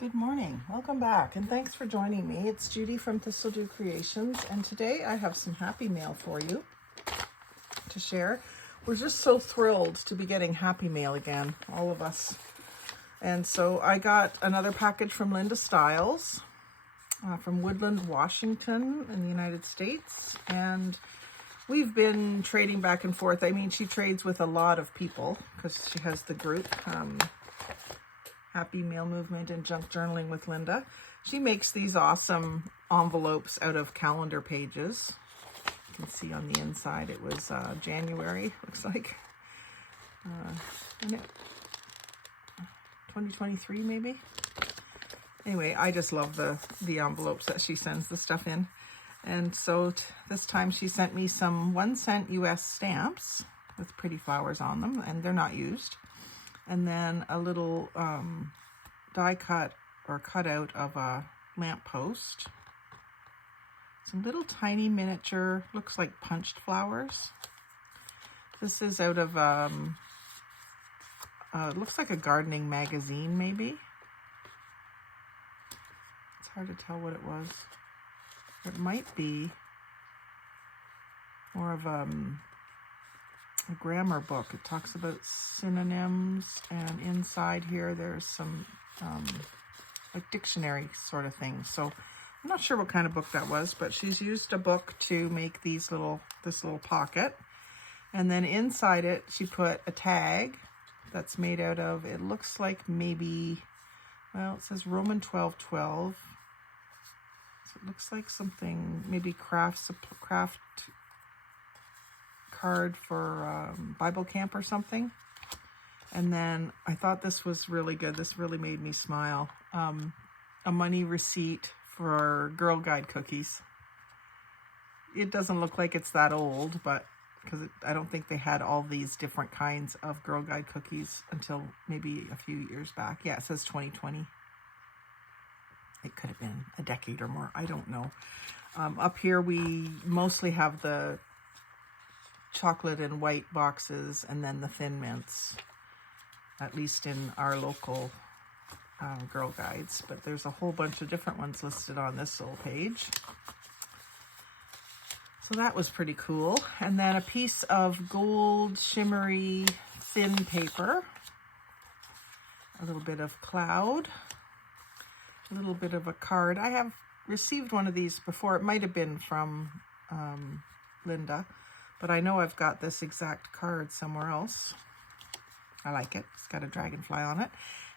Good morning, welcome back, and thanks for joining me. It's Judy from Thistledew Creations, and today I have some happy mail for you to share. We're just so thrilled to be getting happy mail again, all of us. And so I got another package from Linda Stiles from Woodland, Washington in the United States, and we've been trading back and forth. I mean, she trades with a lot of people because she has the group Happy Mail Movement and Junk Journaling with Linda. She makes these awesome envelopes out of calendar pages. You can see on the inside it was January, looks like. 2023 maybe? Anyway, I just love the envelopes that she sends the stuff in. And so this time she sent me some 1-cent US stamps with pretty flowers on them, and they're not used. And then a little die cut or cutout of a lamppost. Some little tiny miniature, looks like punched flowers. This is out of, it looks like a gardening magazine maybe. It's hard to tell what it was. It might be more of a grammar book. It talks about synonyms, and inside here there's some like dictionary sort of thing. So I'm not sure what kind of book that was, but she's used a book to make this little pocket. And then inside it she put a tag that's made out of, it looks like maybe, well, it says Roman 12:12. So it looks like something, maybe craft card for Bible camp or something. And then I thought this was really good. This really made me smile. A money receipt for Girl Guide cookies. It doesn't look like it's that old, but because I don't think they had all these different kinds of Girl Guide cookies until maybe a few years back. Yeah, it says 2020. It could have been a decade or more. I don't know. Up here we mostly have the chocolate and white boxes, and then the thin mints, at least in our local Girl Guides, but there's a whole bunch of different ones listed on this little page. So that was pretty cool. And then a piece of gold shimmery thin paper, a little bit of cloud, a little bit of a card. I have received one of these before. It might have been from Linda, but I know I've got this exact card somewhere else. I like it. It's got a dragonfly on it.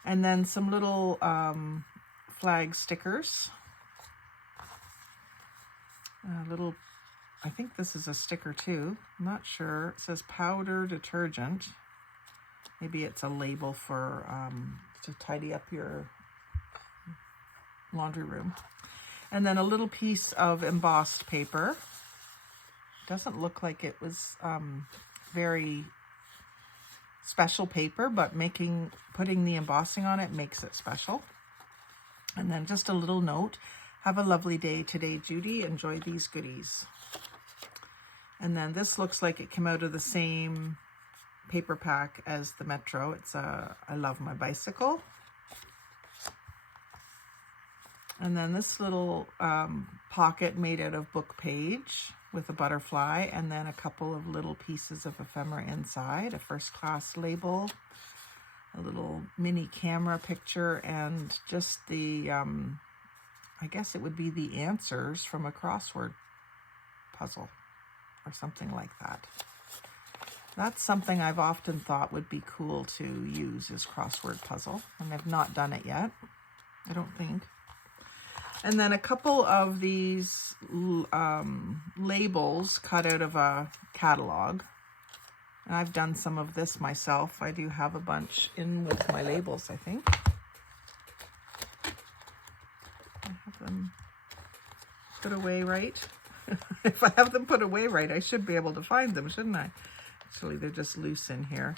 And then some little flag stickers. I think this is a sticker too. I'm not sure. It says powder detergent. Maybe it's a label for to tidy up your laundry room. And then a little piece of embossed paper. Doesn't look like it was very special paper, but putting the embossing on it makes it special. And then just a little note: have a lovely day today, Judy. Enjoy these goodies. And then this looks like it came out of the same paper pack as the Metro. It's I love my bicycle. And then this little pocket made out of book page with a butterfly, and then a couple of little pieces of ephemera inside, a first class label, a little mini camera picture, and just the, I guess it would be the answers from a crossword puzzle or something like that. That's something I've often thought would be cool to use, is crossword puzzle, and I've not done it yet, I don't think. And then a couple of these labels cut out of a catalog. And I've done some of this myself. I do have a bunch in with my labels, I think. I have them put away right. If I have them put away right, I should be able to find them, shouldn't I? Actually, they're just loose in here.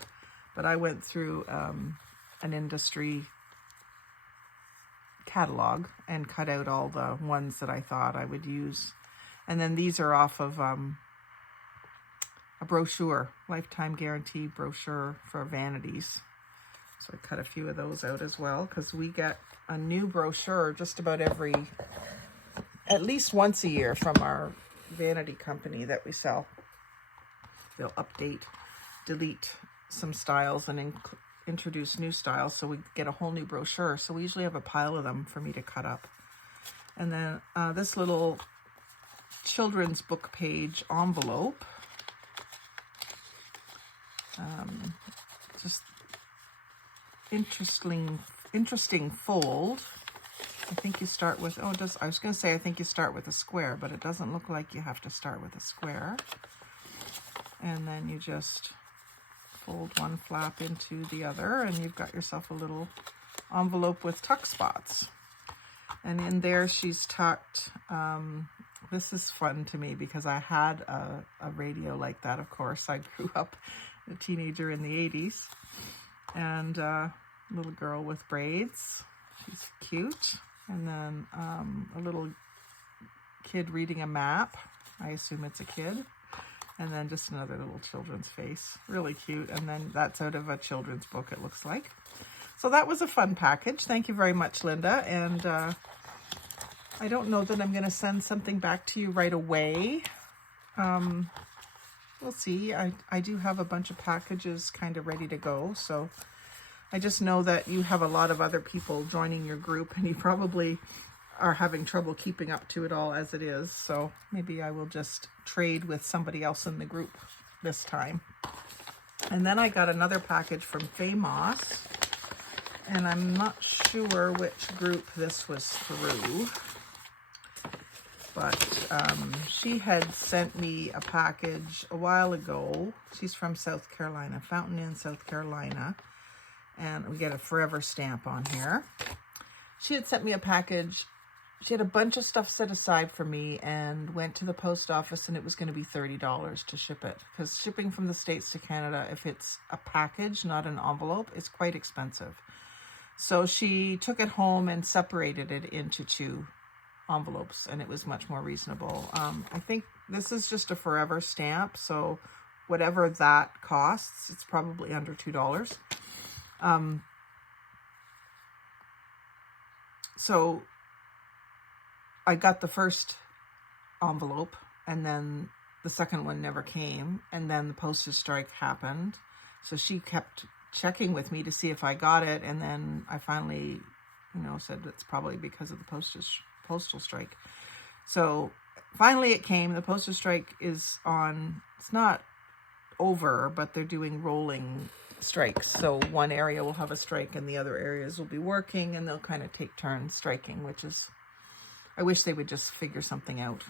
But I went through an industry catalog and cut out all the ones that I thought I would use. And then these are off of a brochure, lifetime guarantee brochure for vanities. So I cut a few of those out as well, because we get a new brochure just about at least once a year from our vanity company that we sell. They'll update, delete some styles and introduce new styles, so we get a whole new brochure. So we usually have a pile of them for me to cut up. And then this little children's book page envelope. Just interesting fold. I think you start with, I was going to say I think you start with a square, but it doesn't look like you have to start with a square. And then you just fold one flap into the other, and you've got yourself a little envelope with tuck spots. And in there she's tucked, this is fun to me because I had a radio like that, of course. I grew up a teenager in the 80s. And little girl with braids. She's cute. And then a little kid reading a map. I assume it's a kid. And then just another little children's face. Really cute. And then that's out of a children's book, it looks like. So that was a fun package. Thank you very much, Linda. And I don't know that I'm going to send something back to you right away. We'll see. I do have a bunch of packages kind of ready to go. So I just know that you have a lot of other people joining your group, and you probably are having trouble keeping up to it all as it is. So maybe I will just trade with somebody else in the group this time. And then I got another package from Famous, and I'm not sure which group this was through, but she had sent me a package a while ago. She's from South Carolina, Fountain Inn, South Carolina, and we get a forever stamp on here. She had sent me a package. She had a bunch of stuff set aside for me and went to the post office, and it was going to be $30 to ship it, because shipping from the States to Canada, if it's a package, not an envelope, is quite expensive. So she took it home and separated it into 2 envelopes, and it was much more reasonable. I think this is just a forever stamp, so whatever that costs, it's probably under $2. So I got the first envelope, and then the second one never came, and then the postage strike happened. So she kept checking with me to see if I got it, and then I finally, said it's probably because of the postal strike. So finally it came. The postal strike is on, it's not over, but they're doing rolling strikes. So one area will have a strike and the other areas will be working, and they'll kind of take turns striking, which is, I wish they would just figure something out.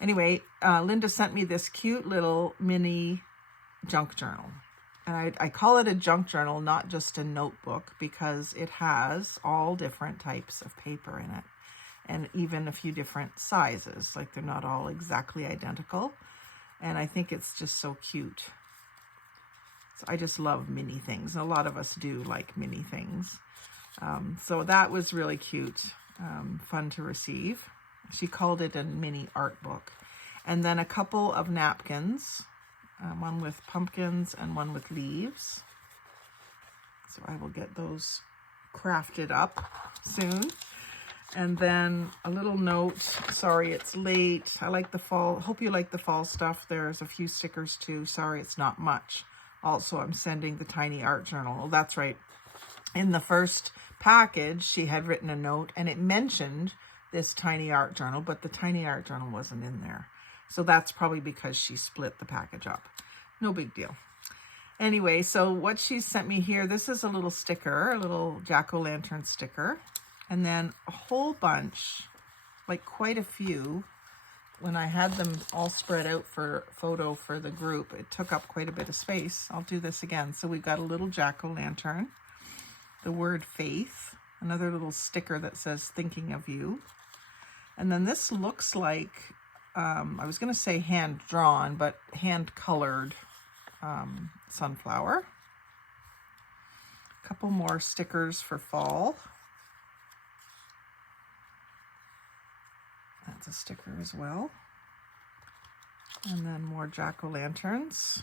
Anyway, Linda sent me this cute little mini junk journal. And I call it a junk journal, not just a notebook, because it has all different types of paper in it, and even a few different sizes. Like, they're not all exactly identical. And I think it's just so cute. So I just love mini things. A lot of us do like mini things. So that was really cute, fun to receive. She called it a mini art book. And then a couple of napkins, one with pumpkins and one with leaves. So I will get those crafted up soon. And then a little note. Sorry, it's late. I like the fall. Hope you like the fall stuff. There's a few stickers too. Sorry, it's not much. Also, I'm sending the tiny art journal. Oh, that's right. In the first package, she had written a note, and it mentioned this tiny art journal, but the tiny art journal wasn't in there. So that's probably because she split the package up. No big deal. Anyway, so what she sent me here, this is a little sticker, a little jack-o'-lantern sticker. And then a whole bunch, like quite a few. When I had them all spread out for photo for the group, it took up quite a bit of space. I'll do this again. So we've got a little jack-o'-lantern, the word faith, another little sticker that says thinking of you. And then this looks like, I was going to say hand-drawn, but hand-colored sunflower. A couple more stickers for fall. That's a sticker as well. And then more jack-o'-lanterns.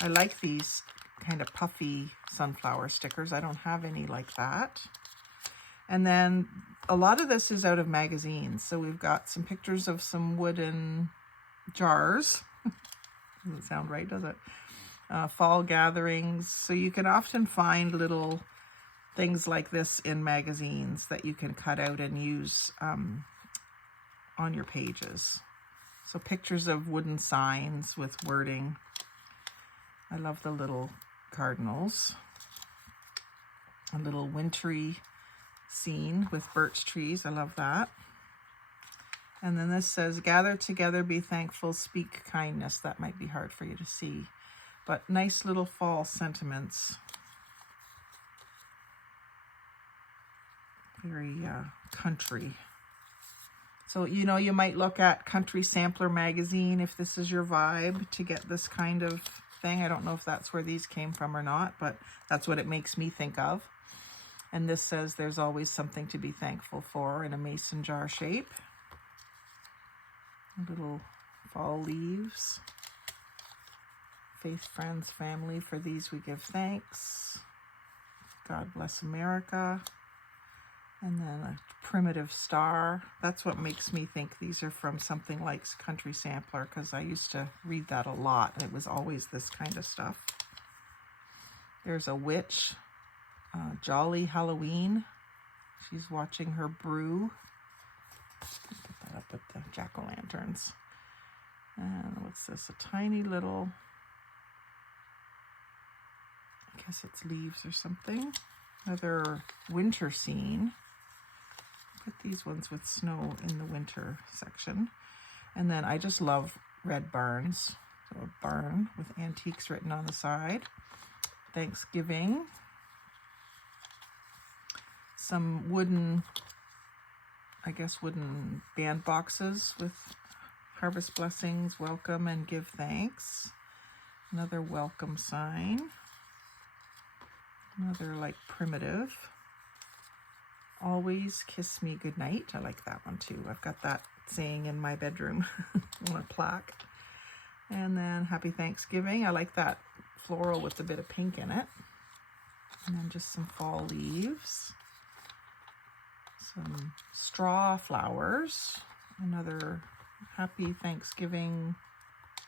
I like these kind of puffy sunflower stickers. I don't have any like that. And then a lot of this is out of magazines. So we've got some pictures of some wooden jars. Doesn't sound right, does it? Fall gatherings. So you can often find little things like this in magazines that you can cut out and use on your pages. So pictures of wooden signs with wording. I love the little cardinals. A little wintry scene with birch trees. I love that. And then this says, gather together, be thankful, speak kindness. That might be hard for you to see, but nice little fall sentiments. Very country. So, you know, you might look at Country Sampler magazine if this is your vibe to get this kind of thing. I don't know if that's where these came from or not, but that's what it makes me think of. And this says there's always something to be thankful for in a mason jar shape. Little fall leaves. Faith, friends, family, for these we give thanks. God bless America. And then a primitive star. That's what makes me think these are from something like Country Sampler, because I used to read that a lot. It was always this kind of stuff. There's a witch. Jolly Halloween. She's watching her brew. Put that up with the jack-o'-lanterns. And what's this? A tiny little, I guess it's leaves or something. Another winter scene. Put these ones with snow in the winter section. And then I just love red barns. So a barn with antiques written on the side. Thanksgiving. Some wooden, I guess wooden band boxes with harvest blessings, welcome and give thanks. Another welcome sign. Another like primitive. Always kiss me goodnight. I like that one too. I've got that saying in my bedroom on a plaque. And then happy Thanksgiving. I like that floral with a bit of pink in it. And then just some fall leaves. Some straw flowers. Another happy Thanksgiving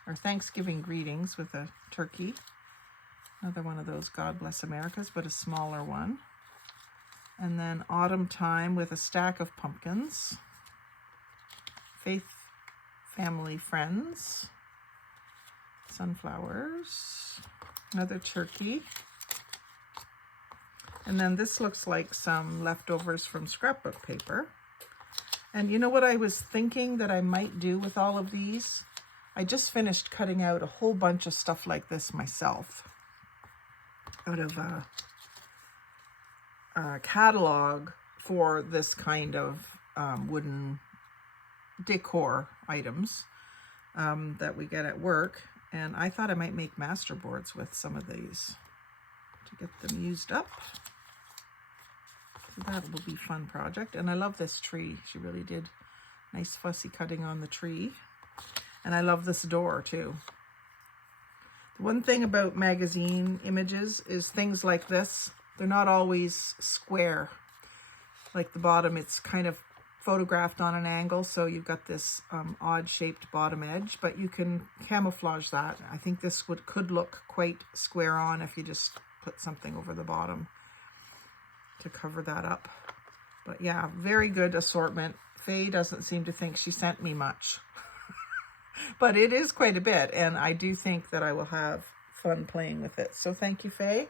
or Thanksgiving greetings with a turkey. Another one of those God Bless Americas, but a smaller one. And then autumn time with a stack of pumpkins. Faith, family, friends. Sunflowers. Another turkey. And then this looks like some leftovers from scrapbook paper. And you know what I was thinking that I might do with all of these? I just finished cutting out a whole bunch of stuff like this myself out of a catalog for this kind of wooden decor items that we get at work. And I thought I might make masterboards with some of these to get them used up. So that will be a fun project. And I love this tree. She really did nice fussy cutting on the tree. And I love this door too. The one thing about magazine images is things like this, they're not always square. Like the bottom, it's kind of photographed on an angle, so you've got this odd shaped bottom edge, but you can camouflage that. I think this could look quite square on if you just put something over the bottom to cover that up. But yeah, very good assortment. Faye doesn't seem to think she sent me much, but it is quite a bit, and I do think that I will have fun playing with it. So thank you, Faye,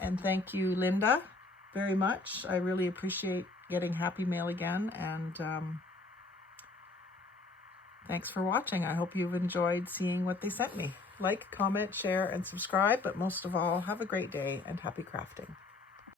and thank you, Linda, very much. I really appreciate getting Happy Mail again, and thanks for watching. I hope you've enjoyed seeing what they sent me. Like, comment, share, and subscribe, but most of all, have a great day and happy crafting.